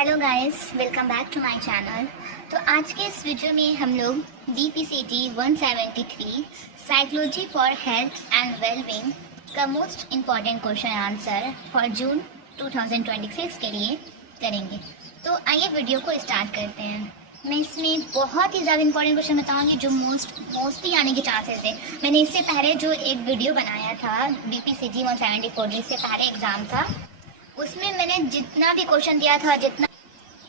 Hello guys, welcome back to my channel. तो आज के इस वीडियो में हम लोग DPCT 173 psychology for health and wellbeing का most important question answer for June 2026 के लिए करेंगे। तो आइए वीडियो को स्टार्ट करते हैं। मैं इसमें बहुत ही ज़्यादा इंपॉर्टेंट क्वेश्चन बताऊंगी जो मोस्टली आने के चांसेस है। मैंने इससे पहले जो एक वीडियो बनाया था DPCT 174 जिससे पहले एग्ज़ाम था, उसमें मैंने जितना भी क्वेश्चन दिया था,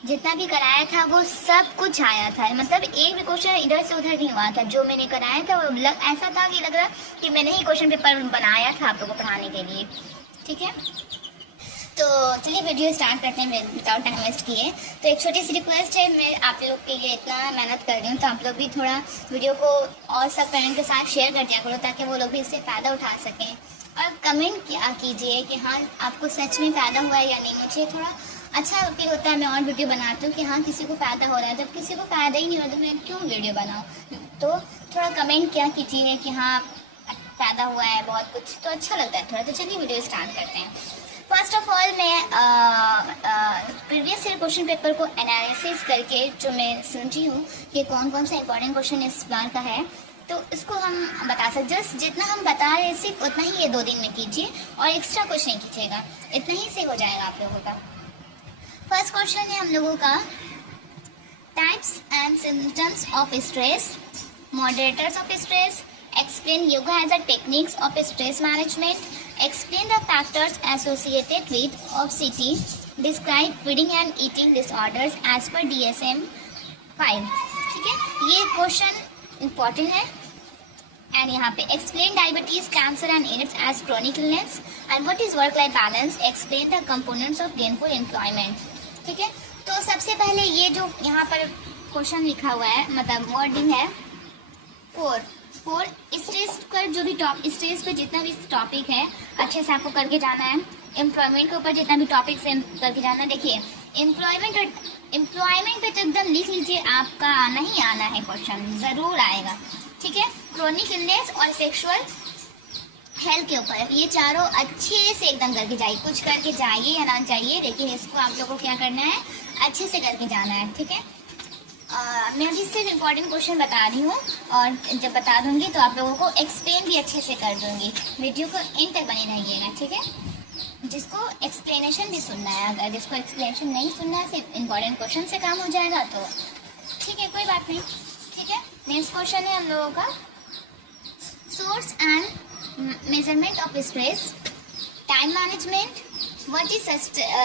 जितना भी कराया था वो सब कुछ आया था। मतलब एक भी क्वेश्चन इधर से उधर नहीं हुआ था। जो मैंने कराया था वो ऐसा था कि लग रहा कि मैंने ही क्वेश्चन पेपर बनाया था आप लोगों को पढ़ाने के लिए। ठीक है, तो चलिए वीडियो स्टार्ट करते हैं विदाउट टाइम वेस्ट किए। तो एक छोटी सी रिक्वेस्ट है, मैं आप लोग के लिए इतना मेहनत कर रही हूँ तो आप लोग भी थोड़ा वीडियो को और सब फ्रेंड के साथ शेयर कर दिया करो ताकि वो लोग भी इससे फ़ायदा उठा सकें। और कमेंट किया कीजिए कि हाँ आपको सच में फ़ायदा हुआ है या नहीं। मुझे थोड़ा अच्छा फील होता है, मैं और वीडियो बनाती हूँ कि हाँ किसी को फ़ायदा हो रहा है। जब किसी को फ़ायदा ही नहीं हो रहा तो मैं क्यों वीडियो बनाऊँ। तो थोड़ा कमेंट किया कीजिए कि हाँ फ़ायदा हुआ है बहुत कुछ, तो अच्छा लगता है थोड़ा। तो चलिए वीडियो स्टार्ट करते हैं। फर्स्ट ऑफ ऑल मैं प्रीवियस ईयर क्वेश्चन पेपर को एनालिसिस करके जो मैं समझी हूँ कि कौन कौन सा इंपॉर्टेंट क्वेश्चन इस बार का है, तो इसको हम बता सकते। जस्ट जितना हम बता रहे हैं सिर्फ उतना ही ये 2 दिन में कीजिए और एक्स्ट्रा कुछ नहीं कीजिएगा, इतना ही से हो जाएगा आप लोगों का। फर्स्ट क्वेश्चन है हम लोगों का, types and symptoms of stress, moderators of stress, explain yoga as a techniques of stress management, explain the factors associated with obesity, describe feeding and eating disorders as per DSM-5। ठीक है, ये question important है। And यहाँ पे explain diabetes, cancer and AIDS as chronic illness and what is work life balance, explain the components of gainful employment. ठीक है, तो सबसे पहले ये जो यहाँ पर क्वेश्चन लिखा हुआ है, मतलब वर्डिंग है 4 स्ट्रेस पर जो भी स्ट्रेस पे जितना भी टॉपिक है अच्छे से आपको करके जाना है। एम्प्लॉयमेंट के ऊपर जितना भी टॉपिक से करके जाना है। देखिए एम्प्लॉयमेंट पे तो एकदम लिख लीजिए, आपका आना ही आना है, क्वेश्चन ज़रूर आएगा। ठीक है, क्रोनिक इलनेस और सेक्सुअल हेल्थ के ऊपर ये चारों अच्छे से एकदम करके जाइए। कुछ करके जाइए या ना जाइए, लेकिन इसको आप लोगों को क्या करना है, अच्छे से करके जाना है। ठीक है, मैं अभी सिर्फ इम्पॉर्टेंट क्वेश्चन बता रही हूँ और जब बता दूंगी तो आप लोगों को एक्सप्लेन भी अच्छे से कर दूंगी। वीडियो को एंड तक बने रहिएगा। ठीक है, जिसको एक्सप्लेनेशन भी सुनना है, अगर जिसको एक्सप्लेनेशन नहीं सुनना है, सिर्फ इम्पॉर्टेंट क्वेश्चन से काम हो जाएगा तो ठीक है, कोई बात नहीं। ठीक है, नेक्स्ट क्वेश्चन है हम लोगों का, source and measurement of stress, time management, what is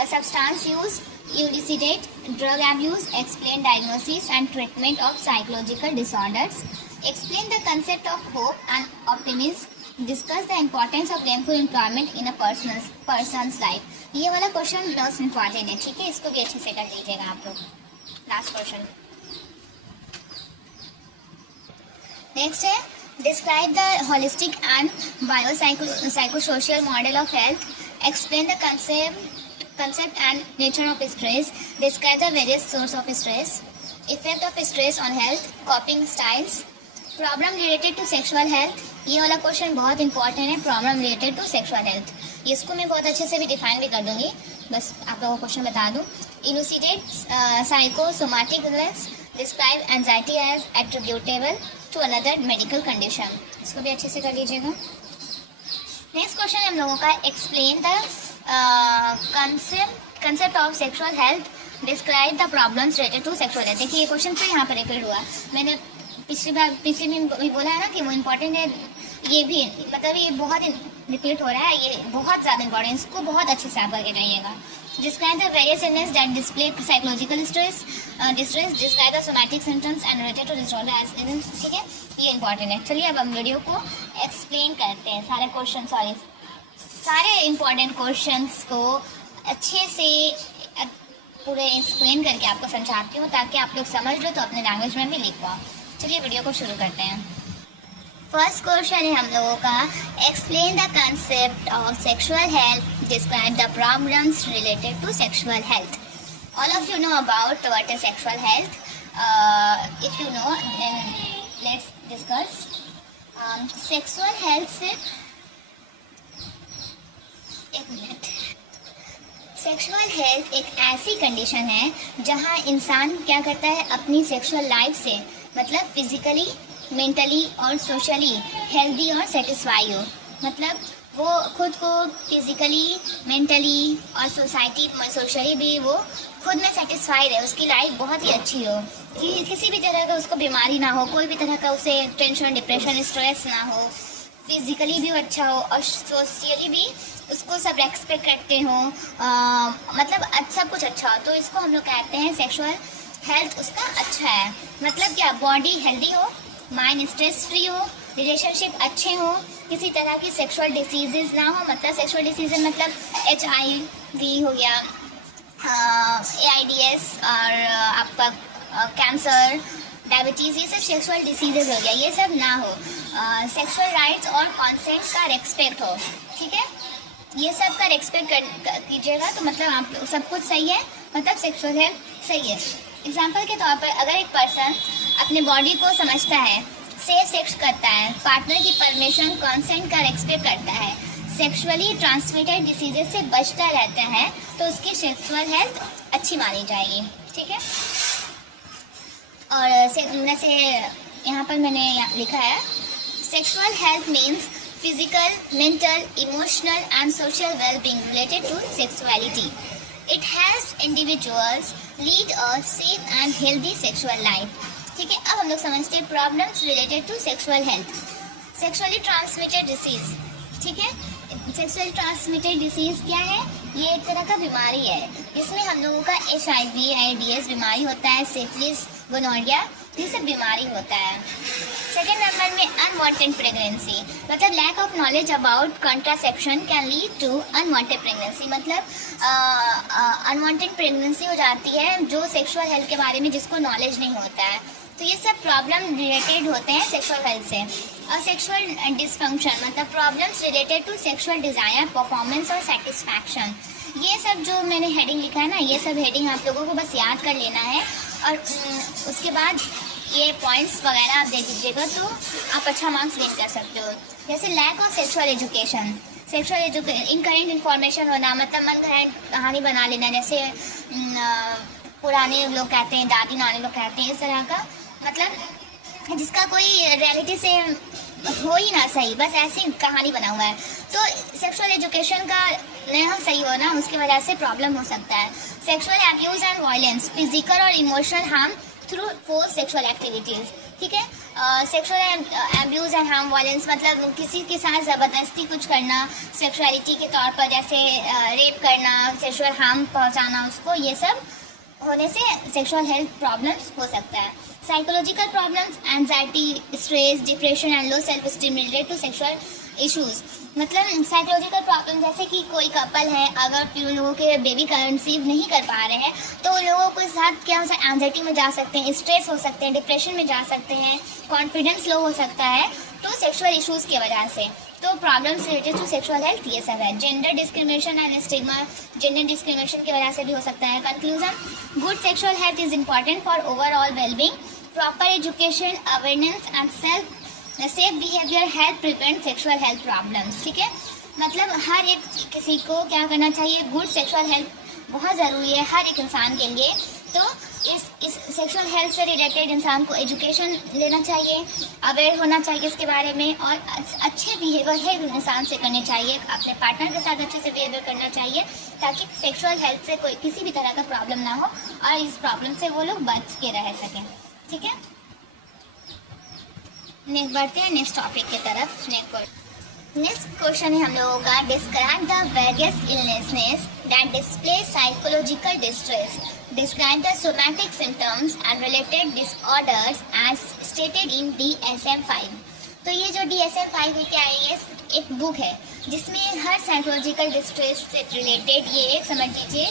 substance use, elucidate drug abuse, explain diagnosis and treatment of psychological disorders, explain the concept of hope and optimism, discuss the importance of gainful employment in a person's life। ये वाला question most important है। ठीक है, इसको भी अच्छे से कर लीजिएगा आप लोग। लास्ट क्वेश्चन नेक्स्ट है, describe the holistic and biopsychosocial model of health, explain the concept and nature of stress, describe the various source of stress, effect of stress on health, coping styles, problem related to sexual health। ये वाला question बहुत important है, problem related to sexual health. इसको मैं बहुत अच्छे से भी डिफाइन भी कर दूंगी, बस आप लोगों को क्वेश्चन बता दूं। Elucidate psychosomatic illness, describe anxiety as attributable to another medical condition. इसको भी अच्छे से कर लीजिएगा। नेक्स्ट क्वेश्चन है हम लोगों का, explain the concept of sexual health, describe the problems related to sexual health। देखिए ये क्वेश्चन फिर यहाँ पर रिपीट हुआ। मैंने पिछले में भी बोला है ना कि वो इम्पोर्टेंट है, ये भी मतलब ये बहुत रिपीट हो रहा है, ये बहुत ज़्यादा इंपॉर्टेंट, इसको बहुत अच्छे से आप करके जाइएगा। Describe the various illness that display psychological distress, describe the somatic symptoms and related to disorder as illness। ठीक है, ये इंपॉर्टेंट है। चलिए अब हम वीडियो को एक्सप्लेन करते हैं, सारे क्वेश्चन सारे इम्पॉर्टेंट क्वेश्चंस को अच्छे से पूरे एक्सप्लेन करके आपको समझाती हूँ ताकि आप लोग समझ लो तो अपने लैंग्वेज में भी लिख पाओ। चलिए वीडियो को शुरू करते हैं। फर्स्ट क्वेश्चन है हम लोगों का, explain the concept of sexual health, describe the problems related to sexual health. All of you know about what is sexual health. If you know then let's discuss. Sexual health से एक minute, sexual health एक ऐसी condition है जहां इंसान क्या करता है, अपनी सेक्सुअल लाइफ से मतलब फिजिकली, मेंटली और सोशली हेल्दी और सेटिस्फाई हो। मतलब वो खुद को फिजिकली, मेंटली और सोशली भी वो खुद में सेटिस्फाइड है, उसकी लाइफ बहुत ही अच्छी हो, कि किसी भी तरह का उसको बीमारी ना हो, कोई भी तरह का उसे टेंशन, डिप्रेशन, स्ट्रेस ना हो, फिजिकली भी अच्छा हो और सोशली भी उसको सब रेस्पेक्ट करते हो, मतलब सब कुछ अच्छा हो। तो इसको हम लोग कहते हैं सेक्सुअल हेल्थ उसका अच्छा है। मतलब क्या, बॉडी हेल्दी हो, माइंड स्ट्रेस फ्री हो, रिलेशनशिप अच्छे हो, किसी तरह की सेक्सुअल डिसीजेज ना हो। मतलब सेक्सुअल डिसीज मतलब HIV हो गया, AIDS और आपका कैंसर, डायबिटीज़, ये सब सेक्सुअल डिसीजेज हो गया, ये सब ना हो। सेक्सुअल राइट्स और कॉन्सेंट का रेस्पेक्ट हो, ठीक है, ये सब का रेस्पेक्ट कीजिएगा तो मतलब आप सब कुछ सही है, मतलब सेक्सुअल हेल्थ सही है। एग्जाम्पल के तौर पर अगर एक पर्सन अपने बॉडी को समझता है, सेफ सेक्स करता है, पार्टनर की परमिशन, कॉन्सेंट का रेस्पेक्ट करता है, सेक्सुअली ट्रांसमिटेड डिसीजेज से बचता रहता है, तो उसकी सेक्सुअल हेल्थ अच्छी मानी जाएगी, ठीक है। और जैसे यहाँ पर मैंने लिखा है, sexual health means physical, mental, emotional and social well-being related to sexuality. It helps individuals lead a safe and healthy sexual life. ठीक है, अब हम लोग समझते हैं problems related to sexual health. Sexually transmitted disease, ठीक है, सेक्सुअली ट्रांसमिटेड डिसीज क्या है, ये एक तरह का बीमारी है जिसमें हम लोगों का HIV, AIDS बीमारी होता है, सिफिलिस, गोनोरिया, ये सब बीमारी होता है। सेकेंड नंबर में अनवांटेड प्रेगनेंसी, मतलब lack of knowledge about contraception can lead to unwanted pregnancy. मतलब अनवांटेड प्रेगनेंसी हो जाती है जो सेक्सुअल हेल्थ के बारे में जिसको नॉलेज नहीं होता है। तो ये सब प्रॉब्लम रिलेटेड होते हैं सेक्सुअल हेल्थ से। और सेक्सुअल डिसफंक्शन मतलब problems related to sexual desire, performance और सेटिस्फैक्शन। ये सब जो मैंने हेडिंग लिखा है ना, ये सब हेडिंग आप लोगों को बस याद कर लेना है और उसके बाद ये पॉइंट्स वगैरह आप दे दीजिएगा तो आप अच्छा मार्क्स गेन कर सकते हो। जैसे lack of sexual education, incorrect information होना, मतलब मन घड़ंट कहानी बना लेना, जैसे पुराने लोग कहते हैं, दादी नानी लोग कहते हैं, इस तरह का, मतलब जिसका कोई रियलिटी से हो ही ना सही, बस ऐसी कहानी बना हुआ है। तो सेक्सुअल एजुकेशन का ना सही होना, उसकी वजह से प्रॉब्लम हो सकता है। Sexual abuse and violence, physical और emotional harm through force sexual activities, ठीक है। Sexual abuse and harm violence मतलब किसी के साथ ज़बरदस्ती कुछ करना सेक्सुअलिटी के तौर पर, जैसे रेप करना, सेक्सुअल हार्म पहुंचाना उसको, ये सब होने से सेक्सुअल हेल्थ प्रॉब्लम्स हो सकता है। Psychological problems, anxiety, stress, depression and low self esteem related to sexual issues. मतलब साइकोलॉजिकल प्रॉब्लम जैसे कि कोई कपल है, अगर उन लोगों के बेबी कंसीव नहीं कर पा रहे हैं तो उन लोगों के साथ क्या हो सकता है, एंजाइटी में जा सकते हैं, स्ट्रेस हो सकते हैं, डिप्रेशन में जा सकते हैं, कॉन्फिडेंस लो हो सकता है, तो सेक्सुअल इश्यूज की वजह से। तो problems related to sexual health ये सब है। Gender discrimination and stigma, gender discrimination की वजह से भी हो सकता है। Conclusion, good sexual health is important for overall wellbeing, proper education, awareness and safe behaviour help prevent sexual health problems, ठीक है। मतलब हर एक किसी को क्या करना चाहिए, गुड सेक्सुअल हेल्थ बहुत ज़रूरी है हर एक इंसान के लिए। तो इस सेक्सुअल हेल्थ से रिलेटेड इंसान को एजुकेशन लेना चाहिए, अवेयर होना चाहिए इसके बारे में, और अच्छे बिहेवियर है इंसान से करने चाहिए, अपने पार्टनर के साथ अच्छे से बिहेवियर करना चाहिए ताकि सेक्सुअल हेल्थ से कोई किसी भी तरह का प्रॉब्लम ना हो और इस प्रॉब्लम से वो लोग बच के रह सकें, ठीक है। नेक्स्ट बढ़ते हैं नेक्स्ट टॉपिक की तरफ। नेक्स्ट क्वेश्चन है हम लोगों का, describe the various illnesses that display psychological distress, describe the somatic symptoms and related disorders as stated in DSM-5। तो ये जो DSM-5 है क्या है, ये एक बुक है जिसमें हर साइकोलॉजिकल डिस्ट्रेस से रिलेटेड, ये एक समझ लीजिए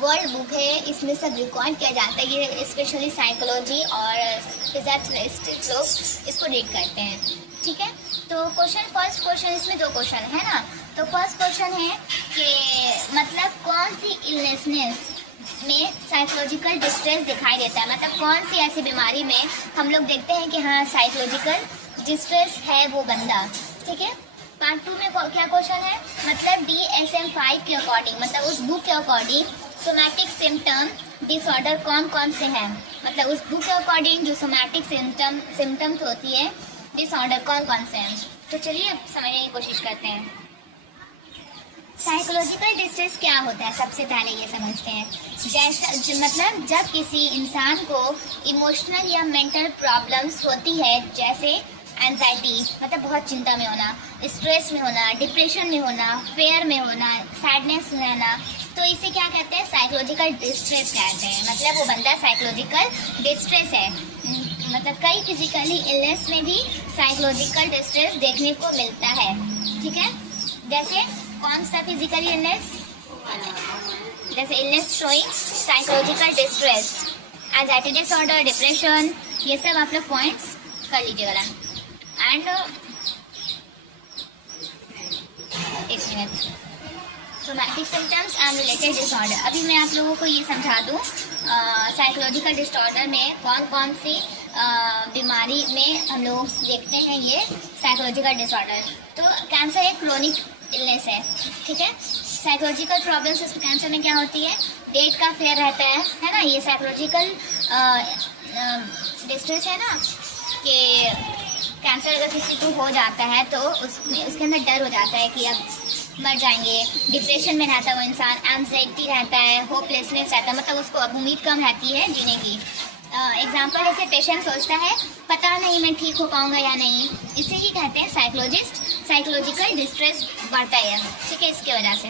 वर्ल्ड बुक है, इसमें सब रिकॉर्ड किया जाता है। ये स्पेशली साइकोलॉजी और फिजियोथेरेपिस्ट लोग इसको रीड करते हैं, ठीक है। तो फर्स्ट क्वेश्चन, इसमें 2 क्वेश्चन है ना। तो फर्स्ट क्वेश्चन है कि मतलब कौन सी इलनेसनेस में साइकोलॉजिकल डिस्ट्रेस दिखाई देता है, मतलब कौन सी ऐसी बीमारी में हम लोग देखते हैं कि हाँ साइकोलॉजिकल डिस्ट्रेस है वो बंदा, ठीक है। पार्ट 2 में क्या क्वेश्चन है, मतलब DSM-5 के अकॉर्डिंग, मतलब उस बुक के अकॉर्डिंग सोमैटिक सिम्टम डिसऑर्डर कौन कौन से हैं, मतलब उस बुक के अकॉर्डिंग जो सोमैटिक सिम्टम्स होती है डिसऑर्डर कौन कौन से हैं। तो चलिए अब समझने की कोशिश करते हैं। साइकोलॉजिकल डिस्ट्रेस क्या होता है, सबसे पहले ये समझते हैं। जैसा मतलब जब किसी इंसान को इमोशनल या मेंटल प्रॉब्लम्स होती है, जैसे एंजाइटी मतलब बहुत चिंता में होना, स्ट्रेस में होना, डिप्रेशन में होना, फेयर में होना, सैडनेस में होना, तो इसे क्या कहते हैं, साइकोलॉजिकल डिस्ट्रेस कहते हैं। मतलब वो बंदा साइकोलॉजिकल डिस्ट्रेस है। मतलब कई फिजिकली इलनेस में भी साइकोलॉजिकल डिस्ट्रेस देखने को मिलता है। ठीक है, जैसे कौन सा फिजिकली इलनेस, जैसे illness showing psychological distress, anxiety disorder, depression, ये सब आप लोग पॉइंट्स कर लीजिएगा। एंड एक minute, somatic symptoms and related disorder. अभी मैं आप लोगों को ये समझा दूँ साइकोलॉजिकल डिसऑर्डर में कौन कौन सी बीमारी में हम लोग देखते हैं ये साइकोलॉजिकल डिसऑर्डर। तो कैंसर एक क्रोनिक इलनेस है। ठीक है, साइकोलॉजिकल प्रॉब्लम्स इसमें कैंसर में क्या होती है, डेट का फेयर रहता है ना, ये साइकोलॉजिकल डिस्ट्रेस है ना, कि कैंसर अगर किसी को हो जाता है तो उसके अंदर डर हो जाता है कि अब मर जाएंगे, डिप्रेशन में रहता है वो इंसान, एंजाइटी रहता है, होपलेसनेस रहता है, मतलब उसको अब उम्मीद कम रहती है जीने की। एग्जाम्पल जैसे पेशेंट सोचता है पता नहीं मैं ठीक हो पाऊंगा या नहीं, इसे ही कहते हैं साइकोलॉजिकल डिस्ट्रेस बढ़ता है। ठीक है, इसकी वजह से।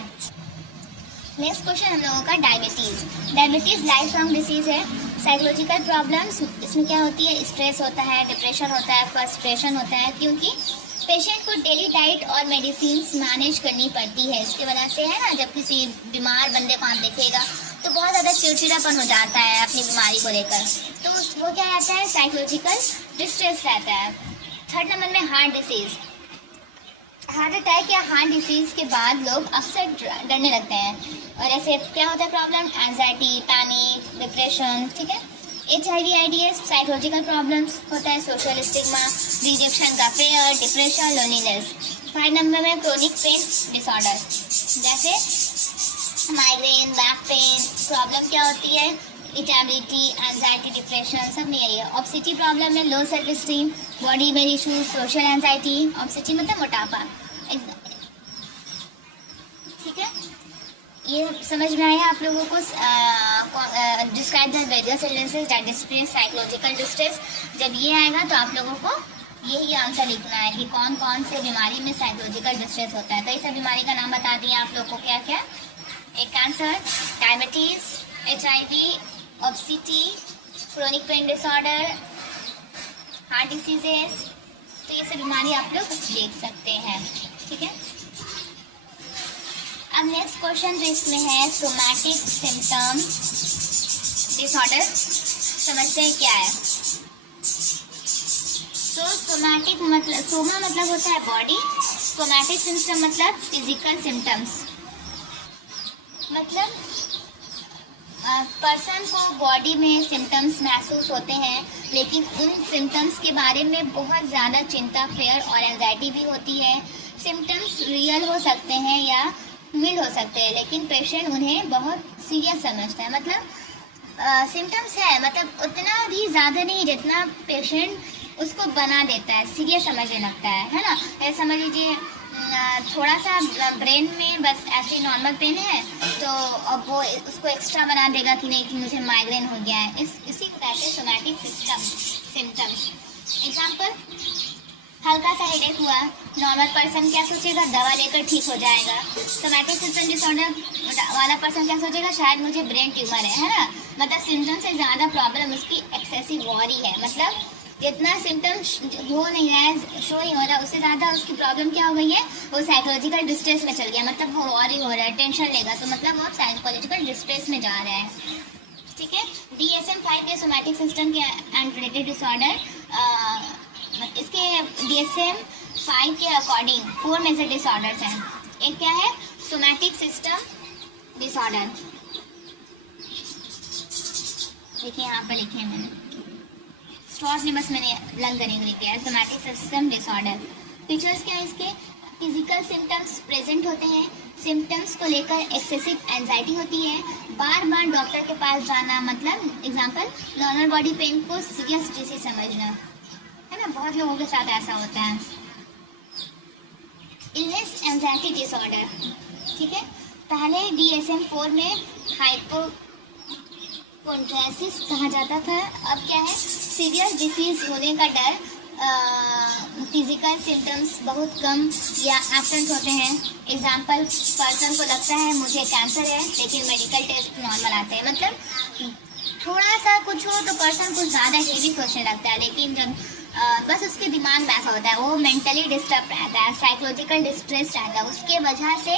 नेक्स्ट क्वेश्चन हम लोगों का डायबिटीज़ लाइफ लॉन्ग डिसीज है। साइकोलॉजिकल प्रॉब्लम्स इसमें क्या होती है, स्ट्रेस होता है, डिप्रेशन होता है, फ्रस्ट्रेशन होता है, क्योंकि पेशेंट को डेली डाइट और मेडिसिन मैनेज करनी पड़ती है। इसकी वजह से है ना, जब किसी बीमार बंदे को आप देखेगा तो बहुत ज़्यादा चिड़चिड़ापन हो जाता है अपनी बीमारी को लेकर, तो वो क्या रहता है, साइकोलॉजिकल डिस्ट्रेस रहता है। थर्ड नंबर में हार्ट डिसीज़। हार्ट अटैक या हार्ट डिसीज़ के बाद लोग अक्सर डरने लगते हैं, और ऐसे क्या होता है प्रॉब्लम, एंजाइटी, पैनिक, डिप्रेशन। ठीक है, HIV/AIDS साइकोलॉजिकल प्रॉब्लम्स होता है, सोशल स्टिग्मा, रिजेक्शन का फेयर, डिप्रेशन, लोनलीनेस। 5 नंबर में क्रोनिक पेन डिसऑर्डर, जैसे माइग्रेन, बैक पेन। प्रॉब्लम क्या होती है, इरिटेबिलिटी, एंजाइटी, डिप्रेशन, सब में यही है। ऑब्सेसिटी प्रॉब्लम में low self esteem, body image issues, social anxiety. Obesity मतलब मोटापा। ठीक है, ये समझ में आया आप लोगों को। Describe the various illnesses that displace psychological distress. जब ये आएगा तो आप लोगों को यही आंसर लिखना है कि कौन कौन से बीमारी में साइकोलॉजिकल डिस्ट्रेस होता है। तो इस बीमारी का नाम बता दिया आप लोगों को, क्या क्या, एक cancer, diabetes, HIV, obesity, chronic pain disorder, heart diseases. तो ये सब बीमारी आप लोग देख सकते हैं। ठीक है, अब नेक्स्ट क्वेश्चन जो इसमें है, सोमैटिक सिम्टम डिसऑर्डर, समझते हैं क्या है। तो सोमैटिक मतलब, सोमा मतलब होता है बॉडी, सोमैटिक सिम्टम मतलब फिजिकल सिम्टम्स, मतलब पर्सन को बॉडी में सिम्टम्स महसूस होते हैं, लेकिन उन सिम्टम्स के बारे में बहुत ज़्यादा चिंता, फेयर और एंजाइटी भी होती है। सिम्टम्स रियल हो सकते हैं या मिल्ड हो सकते हैं, लेकिन पेशेंट उन्हें बहुत सीरियस समझता है। मतलब सिम्टम्स है, मतलब उतना भी ज़्यादा नहीं जितना पेशेंट उसको बना देता है, सीरियस समझने लगता है ना। ऐसा समझ लीजिए थोड़ा सा ब्रेन में बस ऐसे नॉर्मल पेन है, तो अब वो उसको एक्स्ट्रा बना देगा कि नहीं कि मुझे माइग्रेन हो गया है। इसी को कहते हैं सोमैटिक सिम्टम्स। एग्जाम्पल, हल्का सा हेडेक हुआ, नॉर्मल पर्सन क्या सोचेगा, दवा लेकर ठीक हो जाएगा। सोमैटिक सिम्टम डिसऑर्डर वाला पर्सन क्या सोचेगा, शायद मुझे ब्रेन ट्यूमर है ना। मतलब सिम्टम से ज़्यादा प्रॉब्लम उसकी एक्सेसिव वॉरी है, मतलब जितना सिम्टम्स हो नहीं रहा है, शो ही हो रहा है, उससे ज़्यादा उसकी प्रॉब्लम क्या हो गई है, वो साइकोलॉजिकल डिस्ट्रेस में चल गया। मतलब वो वॉरी हो रहा है, टेंशन लेगा, तो मतलब वो साइकोलॉजिकल डिस्ट्रेस में जा रहा है। ठीक है, DSM-5 के सोमैटिक सिस्टम के एंड रिलेटेड डिसऑर्डर, इसके DSM-5 के अकॉर्डिंग 4 मेजर डिसऑर्डर्स हैं। एक क्या है, सोमैटिक सिस्टम डिसऑर्डर, देखिए यहाँ पर लिखे हैं मैंने, शॉर्ट में बस मैंने लंग करने के लिए किया है। सोमैटिक सिस्टम डिसऑर्डर फीचर्स क्या है इसके, फिजिकल सिम्टम्स प्रेजेंट होते हैं, सिम्टम्स को लेकर एक्सेसिव एंजाइटी होती है, बार बार डॉक्टर के पास जाना, मतलब एग्जांपल नॉर्मल बॉडी पेन को सीरियस डिसीज समझना, है ना, बहुत लोगों के साथ ऐसा होता है। इलनेस एंजाइटी डिसऑर्डर, ठीक है, पहले DSM-4 में हाइपोकोंड्रियासिस कहा जाता था, अब क्या है, सीरियस डिसीज होने का डर, फिजिकल सिम्टम्स बहुत कम या एब्सेंट होते हैं। एग्जाम्पल, पर्सन को लगता है मुझे कैंसर है लेकिन मेडिकल टेस्ट नॉर्मल आते हैं, मतलब थोड़ा सा कुछ हो तो पर्सन कुछ ज़्यादा हेवी सोचने लगता है, लेकिन जब बस उसके दिमाग में ऐसा होता है, वो मेंटली डिस्टर्ब रहता है, साइकोलॉजिकल डिस्ट्रेस रहता है, उसके वजह से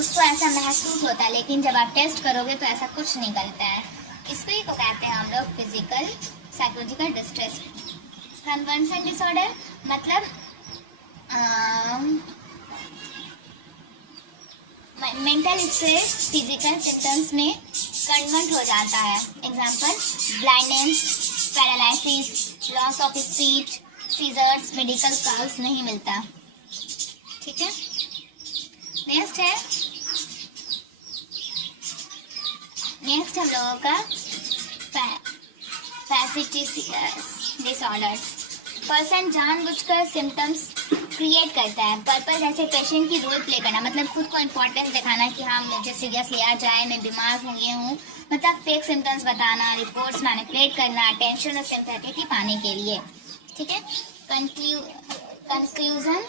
उसको ऐसा महसूस होता है, लेकिन जब आप टेस्ट करोगे तो ऐसा कुछ नहीं करता है। इसी को कहते हैं हम लोग physical psychological distress. Conversion disorder मतलब मेंटल स्ट्रेस फिजिकल सिम्टम्स में कन्वर्ट हो जाता है। Example, blindness, paralysis, loss of speech, seizures, medical causes नहीं मिलता, ठीक है। नेक्स्ट हम लोगों का फैसिटियस डिसऑर्डर्स। पर्सन जानबूझकर सिम्टम्स क्रिएट करता है, पर्पस जैसे पेशेंट की रोल प्ले करना, मतलब खुद को इम्पोर्टेंस दिखाना कि हाँ मुझे सीरियस लिया जाए, मैं बीमार हो गया हूँ, मतलब फेक सिम्टम्स बताना, रिपोर्ट्स मैनिपुलेट करना, टेंशन और सिंपैथी पाने के लिए, ठीक है। Conclusion,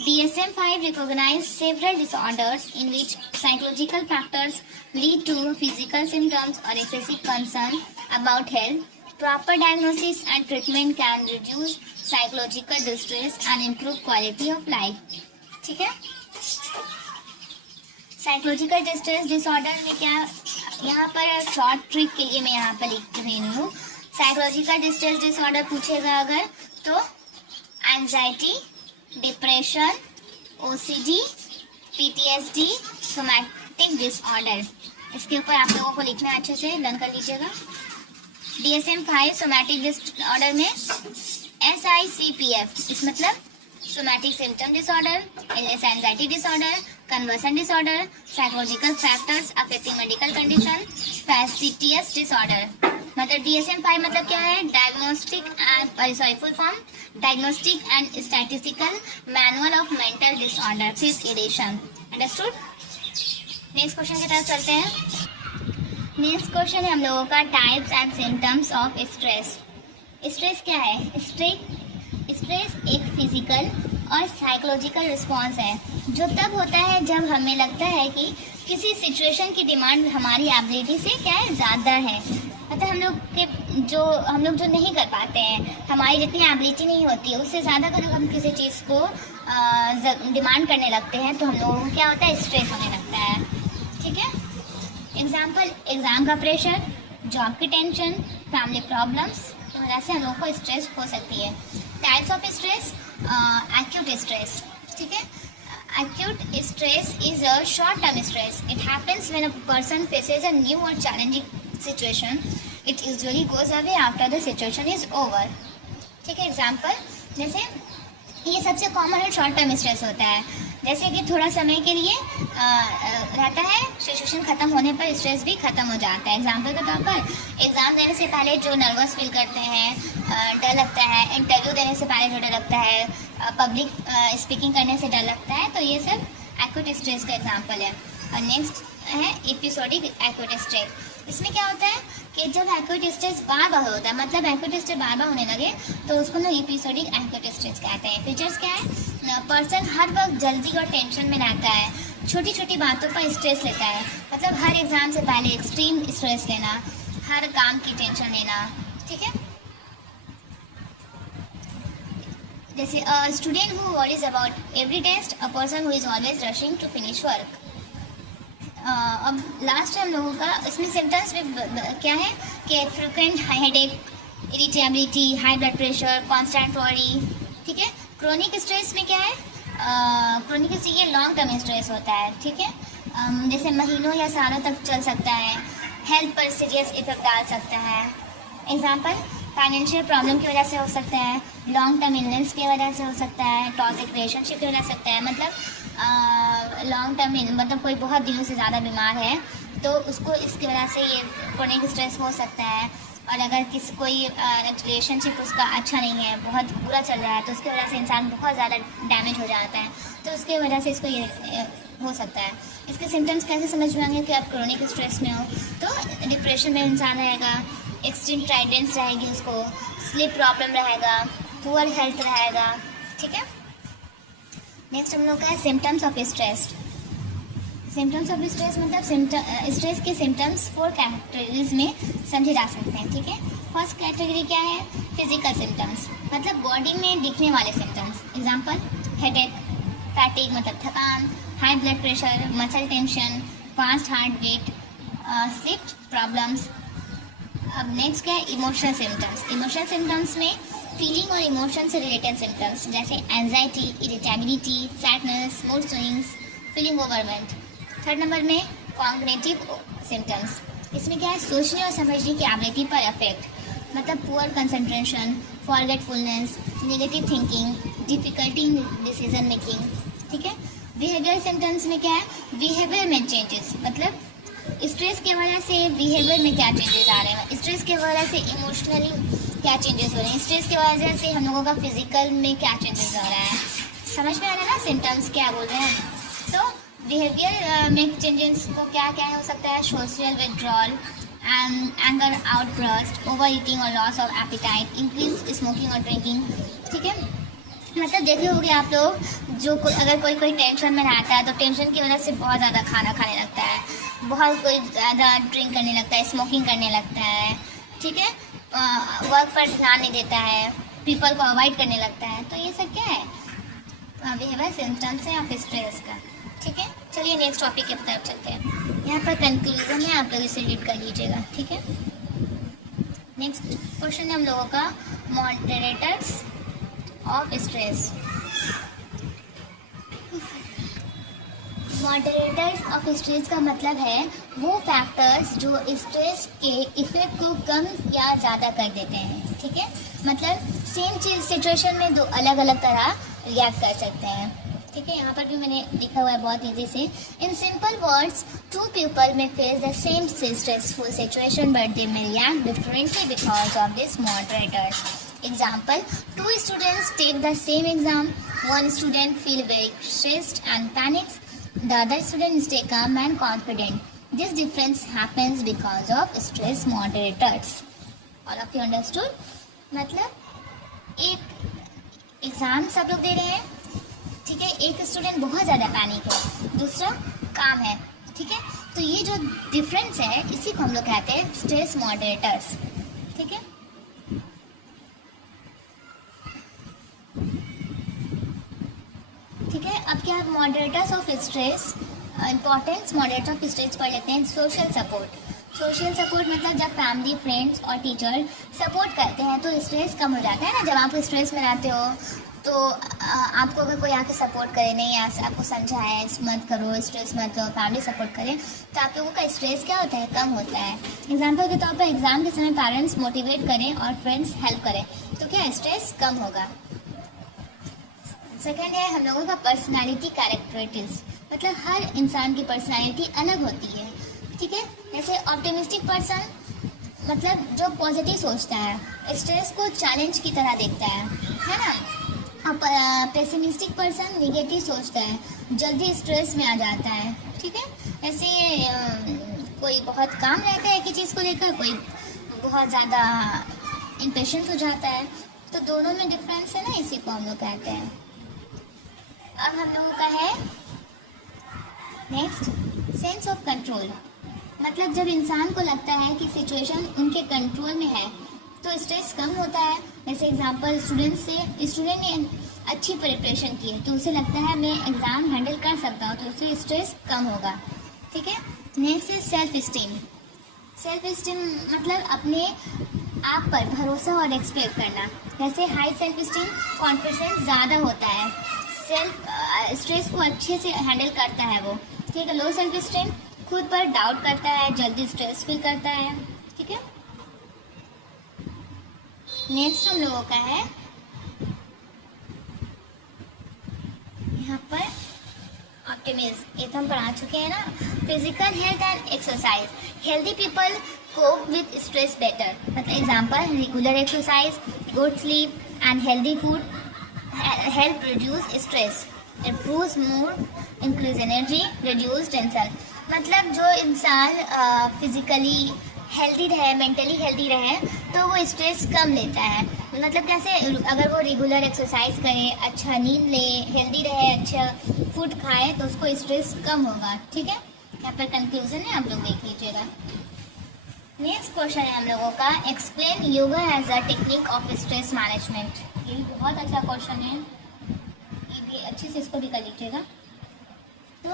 DSM-5 recognizes several disorders in which psychological factors lead to physical symptoms or excessive concern about health. Proper diagnosis and treatment can reduce psychological distress and improve quality of life. ठीक है। Psychological distress disorder में क्या, यहाँ पर short trick के लिए मैं यहाँ पर लिख रही हूँ। साइकोलॉजिकल डिस्ट्रेस डिसऑर्डर पूछेगा अगर तो anxiety, depression, OCD, PTSD, somatic disorder, इसके ऊपर आप लोगों को लिखना है, अच्छे से लर्न कर लीजिएगा। DSM-5 सोमैटिक डिसऑर्डर में SICPF, इस मतलब somatic symptom disorder, anxiety disorder, conversion disorder, psychological factors affecting medical condition, factitious disorder. मतलब DSM-5 मतलब क्या है, diagnostic and full form diagnostic and statistical manual of mental disorder, 5th edition. Understood. Next question की तरफ चलते हैं। Next question है हम लोगों का types and symptoms of stress. Stress क्या है? स्ट्रेस एक फिजिकल और साइकोलॉजिकल रिस्पॉन्स है जो तब होता है जब हमें लगता है कि किसी सिचुएशन की डिमांड हमारी एबिलिटी से क्या है, ज़्यादा है। मतलब हम लोग जो नहीं कर पाते हैं, हमारी जितनी एबिलिटी नहीं होती है उससे ज़्यादा अगर हम किसी चीज़ को डिमांड करने लगते हैं तो हम लोगों को क्या होता है, स्ट्रेस होने लगता है। ठीक है। एग्जाम्पल, एग्ज़ाम का प्रेशर, जॉब की टेंशन, फैमिली प्रॉब्लम्स की वजह से हम लोगों को स्ट्रेस हो सकती है। Types of stress, acute stress. ठीक है। Acute stress is a short-term stress. It happens when a person faces a new or challenging situation. It usually goes away after the situation is over. ठीक है। Example, जैसे ये सबसे common है, short term stress होता है, जैसे कि थोड़ा समय के लिए रहता है, सिचुएशन खत्म होने पर स्ट्रेस भी खत्म हो जाता है। एग्जाम्पल के तौर पर एग्ज़ाम देने से पहले जो नर्वस फील करते हैं, डर लगता है, इंटरव्यू देने से पहले जो डर लगता है, पब्लिक स्पीकिंग करने से डर लगता है, तो ये सब एक्यूट स्ट्रेस का एग्जाम्पल है। और नेक्स्ट है एपिसोडिक एक्यूट स्ट्रेस। इसमें क्या होता है कि जब एक्यूट स्ट्रेस बार बार होता है, मतलब एक्यूट स्ट्रेस बार बार होने लगे तो उसको लोग एपिसोडिक एक्यूट स्ट्रेस कहते हैं। फीचर्स क्या है? पर्सन हर वक्त जल्दी और टेंशन में रहता है, छोटी छोटी बातों पर स्ट्रेस लेता है, मतलब हर एग्जाम से पहले एक्सट्रीम स्ट्रेस लेना, हर काम की टेंशन लेना। ठीक है। जैसे student who worries about every test, a person who is always rushing to finish work. अब लास्ट हम लोगों का इसमें सिम्टम्स में क्या है कि frequent headache, irritability, high blood pressure, constant worry. ठीक है। क्रोनिक स्ट्रेस में क्या है? क्रोनिक स्ट्रेस ये लॉन्ग टर्म स्ट्रेस होता है। ठीक है। जैसे महीनों या सालों तक चल सकता है, हेल्थ पर सीरियस इफेक्ट डाल सकता है। एग्जाम्पल, फाइनेंशियल प्रॉब्लम की वजह से हो सकता है, लॉन्ग टर्म इलनेस की वजह से हो सकता है, टॉक्सिक रिलेशनशिप की वजह से सकता है। मतलब लॉन्ग टर्म मतलब कोई बहुत दिनों से ज़्यादा बीमार है तो उसको इसकी वजह से ये क्रोनिक स्ट्रेस हो सकता है। और अगर कोई रिलेशनशिप उसका अच्छा नहीं है, बहुत बुरा चल रहा है, तो उसकी वजह से इंसान बहुत ज़्यादा डैमेज हो जाता है, तो उसकी वजह से इसको ये हो सकता है। इसके सिम्टम्स कैसे समझ में आएंगे कि आप क्रोनिक स्ट्रेस में हो? तो डिप्रेशन में इंसान रहेगा, एक्सट्रीम टाइटनेस रहेगी, उसको स्लीप प्रॉब्लम रहेगा, पुअर हेल्थ रहेगा। ठीक है, नेक्स्ट हम लोग का है symptoms of stress. Symptoms of stress मतलब स्ट्रेस के सिम्टम्स 4 कैटेगरीज में समझे जा सकते हैं। ठीक है, फर्स्ट कैटेगरी क्या है? फिजिकल सिम्टम्स, मतलब बॉडी में दिखने वाले सिम्टम्स। एग्जांपल, हेडेक, फैटिग मतलब थकान, high blood pressure, muscle tension, fast heartbeat, sleep problems. अब नेक्स्ट क्या है? Emotional symptoms. इमोशनल सिम्टम्स में फीलिंग और इमोशन से रिलेटेड सिम्टम्स जैसे anxiety, irritability, sadness, mood swings, feeling overwhelmed. Third number में कॉग्निटिव सिम्टम्स। इसमें क्या है? सोचने और समझने की एबिलिटी पर इफेक्ट, मतलब poor concentration, forgetfulness, negative thinking, difficulty in decision making. ठीक है, बिहेवियर सिम्टम्स में क्या है? बिहेवियर में चेंजेस, मतलब स्ट्रेस की वजह से बिहेवियर में क्या चेंजेस आ रहे हैं, स्ट्रेस की वजह से इमोशनली क्या चेंजेस हो रहे हैं, स्ट्रेस की वजह से हम लोगों का फिजिकल में क्या चेंजेस हो रहा है। समझ में आ रहा है ना सिम्टम्स क्या बोल रहे हैं? तो बिहेवियर में चेंजेस को क्या क्या हो सकता है? Social withdrawal, anger outburst, over eating और loss of appetite, increase smoking और ड्रिंकिंग। ठीक है, मतलब देखे होंगे आप लोग, जो अगर कोई टेंशन में रहता है तो टेंशन की वजह से बहुत ज़्यादा खाना खाने लगता है, बहुत कोई ज़्यादा ड्रिंक करने लगता है, स्मोकिंग करने लगता है। ठीक है, वर्क पर ध्यान नहीं देता है, पीपल को अवॉइड करने लगता है, तो ये सब क्या है? बिहेवियर सिम्टम्स है ऑफ स्ट्रेस का। ठीक है, चलिए नेक्स्ट टॉपिक की तरफ चलते हैं। यहाँ पर कंक्लूजन है, आप लोग इसे रीड कर लीजिएगा। ठीक है, नेक्स्ट क्वेश्चन है हम लोगों का moderators of stress. Moderators of stress का मतलब है वो फैक्टर्स जो स्ट्रेस के इफेक्ट को कम या ज़्यादा कर देते हैं। ठीक है, मतलब सेम चीज सिचुएशन में दो अलग अलग तरह रिएक्ट कर सकते हैं। ठीक है, यहाँ पर भी मैंने लिखा हुआ है बहुत इजी से। In simple words, two people में face the same stressful situation but they may react differently because of this moderators. Example, two students take the same exam. One student feel very stressed and panics. The other student stay calm and confident. This difference happens because of stress moderators. All of you understood? मतलब एक exam सब लोग दे रहे हैं, ठीक है, एक student बहुत ज़्यादा पैनिक है, दूसरा काम है। ठीक है, तो ये जो डिफरेंस है इसी को हम लोग कहते हैं स्ट्रेस मॉडरेटर्स। ठीक है, ठीक है, अब क्या moderators of stress, importance moderators of stress पढ़ लेते हैं। Social support. सोशल सपोर्ट मतलब जब फैमिली, फ्रेंड्स और टीचर सपोर्ट करते हैं तो स्ट्रेस कम हो जाता है ना। जब आप स्ट्रेस में रहते हो तो आपको अगर कोई आके सपोर्ट करे, नहीं ऐसे आपको समझाए मत करो, स्ट्रेस मत लो, फैमिली सपोर्ट करे, तो आप लोगों का स्ट्रेस क्या होता है? कम होता है। एग्जाम्पल के तौर पर एग्जाम के समय पेरेंट्स मोटिवेट करें और फ्रेंड्स हेल्प करें तो क्या स्ट्रेस कम होगा। सेकेंड है हम लोगों का पर्सनालिटी कैरेक्टरिस्टिक्स, मतलब हर इंसान की पर्सनालिटी अलग होती है। ठीक है, जैसे ऑप्टिमिस्टिक पर्सन मतलब जो पॉजिटिव सोचता है, स्ट्रेस को चैलेंज की तरह देखता है ना। और पेसिमिस्टिक पर्सन निगेटिव सोचता है, जल्दी स्ट्रेस में आ जाता है। ठीक है, ऐसे कोई बहुत काम रहता है कि चीज़ को लेकर, कोई बहुत ज़्यादा इम्पेशेंट हो जाता है, तो दोनों में डिफरेंस है ना, इसी को हम लोग कहते हैं। अब हम लोगों का है नेक्स्ट सेंस ऑफ कंट्रोल, मतलब जब इंसान को लगता है कि सिचुएशन उनके कंट्रोल में है तो स्ट्रेस कम होता है। जैसे एग्जांपल, स्टूडेंट ने अच्छी प्रिपरेशन की है तो उसे लगता है मैं एग्ज़ाम हैंडल कर सकता हूँ, तो उससे स्ट्रेस कम होगा। ठीक है, नेक्स्ट है सेल्फ स्टीम। सेल्फ स्टीम मतलब अपने आप पर भरोसा और एक्सपेक्ट करना। जैसे हाई सेल्फ स्टीम कॉन्फिडेंस ज़्यादा होता है, स्ट्रेस को अच्छे से हैंडल करता है वो। ठीक है, लो सेल्फ स्टीम खुद पर डाउट करता है, जल्दी स्ट्रेस फील करता है। ठीक है, नेक्स्ट हम लोगों का है यहाँ पर ऑप्टिमिज्म, ये तो हम पढ़ा चुके हैं ना। Physical health and exercise, healthy people cope with stress better, मतलब example regular exercise, good sleep and healthy food help reduce stress, improves mood, increase energy, reduce tension. मतलब जो इंसान फिजिकली हेल्दी रहे, मेंटली हेल्दी रहे, तो वो stress कम लेता है। मतलब कैसे, अगर वो रेगुलर एक्सरसाइज करे, अच्छा नींद ले, हेल्दी रहे, अच्छा फूड खाए, तो उसको स्ट्रेस कम होगा। ठीक है, यहाँ पर कंक्लूजन है, आप लोग देख लीजिएगा। नेक्स्ट क्वेश्चन है हम लोगों का, explain yoga as a technique of stress management. ये भी बहुत अच्छा क्वेश्चन है, ये भी अच्छे से इसको भी कर लीजिएगा। तो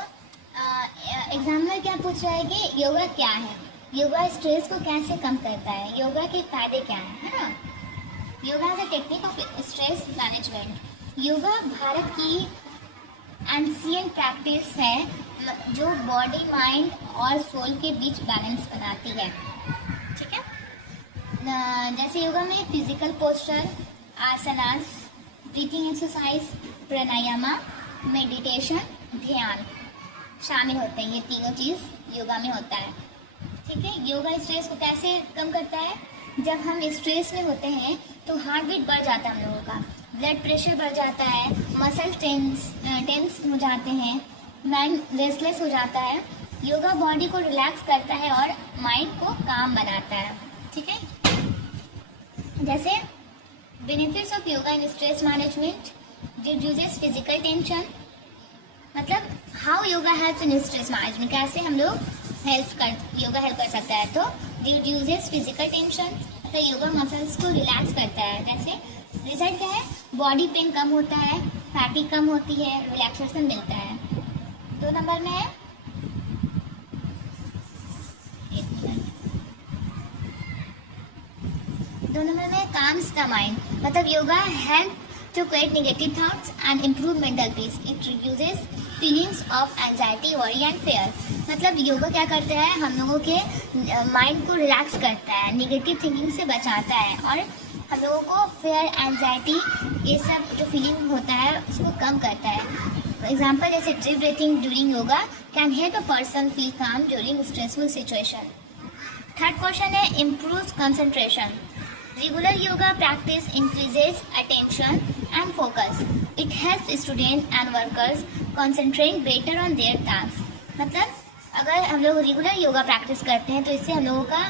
एग्जामिनर क्या पूछ रहा है कि योगा क्या है, योगा स्ट्रेस को कैसे कम करता है, योगा के फायदे क्या हैं, है ना। Yoga as a technique of stress management, yoga Bharat की एंशिएंट प्रैक्टिस है जो बॉडी, माइंड और सोल के बीच बैलेंस बनाती है। ठीक है, जैसे योगा में फिजिकल पोस्चर, आसनास, ब्रीथिंग एक्सरसाइज, प्राणायामा, मेडिटेशन, ध्यान शामिल होते हैं। ये तीनों चीज़ योगा में होता है। ठीक है, योगा स्ट्रेस को कैसे कम करता है, जब हम स्ट्रेस में होते हैं तो हार्ट बीट बढ़ जाता है हम लोगों का, ब्लड प्रेशर बढ़ जाता है, मसल टेंस हो जाते हैं, माइंड रेस्टलेस हो जाता है। योगा बॉडी को रिलैक्स करता है और माइंड को काम बनाता है। ठीक है, जैसे benefits of yoga in stress management, reduces physical tension, मतलब how yoga helps in stress management, कैसे हम लोग योगा हेल्प कर सकता है। तो रिड्यूसेस फिजिकल टेंशन, तो योगा मसल्स को रिलैक्स करता है। जैसे रिजल्ट क्या है, बॉडी पेन कम होता है, फैटिग कम होती है, रिलैक्सेशन मिलता है। 2 नंबर में है, calms the mind, मतलब yoga help to create negative thoughts and improve mental peace. It reduces feelings of anxiety, worry and fear. मतलब योगा क्या करता है, हम लोगों के माइंड को रिलैक्स करता है, नेगेटिव थिंकिंग से बचाता है और हम लोगों को फेयर, एंजाइटी, ये सब जो फीलिंग होता है उसको कम करता है। एग्जाम्पल जैसे deep breathing during yoga can help a person feel calm during stressful situation. Third question है, improves concentration. Regular yoga practice increases attention and focus. It helps students and workers concentrate better on their tasks. मतलब अगर हम लोग regular yoga practice करते हैं तो इससे हम लोगों का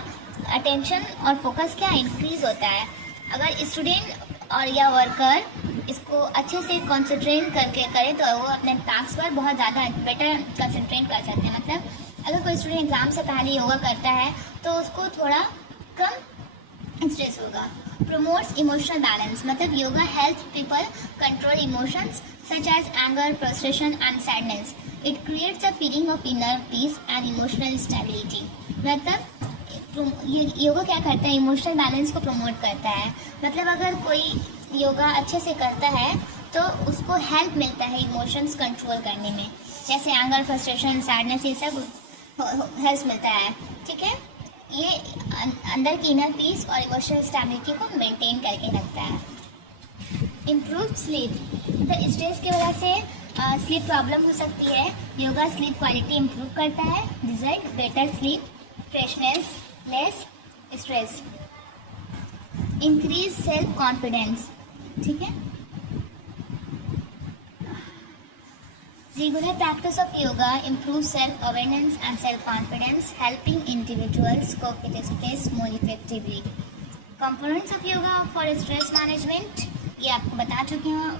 अटेंशन और फोकस क्या इंक्रीज होता है। अगर स्टूडेंट और या वर्कर इसको अच्छे से कंसंट्रेट करके करें तो वो अपने टास्क पर बहुत ज़्यादा बेटर कंसंट्रेट कर सकते हैं। मतलब अगर कोई स्टूडेंट एग्जाम से पहले योगा करता है तो उसको थोड़ा कम स्ट्रेस होगा। प्रमोट्स इमोशनल बैलेंस, मतलब yoga helps people control emotions such as anger, frustration and sadness. It creates a feeling of inner peace and emotional stability. मतलब ये योगा क्या करता है, इमोशनल बैलेंस को प्रमोट करता है। मतलब अगर कोई योगा अच्छे से करता है तो उसको हेल्प मिलता है इमोशंस कंट्रोल करने में, जैसे एंगर, फ्रस्ट्रेशन, सैडनेस, ये सब हेल्प मिलता है। ठीक है, ये अंदर की इनर पीस और इमोशनल स्टेबिलिटी को मेंटेन करके रखता है। इम्प्रूव स्लीप, मतलब स्ट्रेस की वजह से स्लीप प्रॉब्लम हो सकती है, योगा स्लीप क्वालिटी इम्प्रूव करता है। Result better sleep, freshness, less stress, increase self confidence. ठीक है, regular practice of yoga improves self-awareness and self-confidence, helping individuals cope with stress more effectively. Components of yoga for stress management, ये आपको बता चुकी हूँ,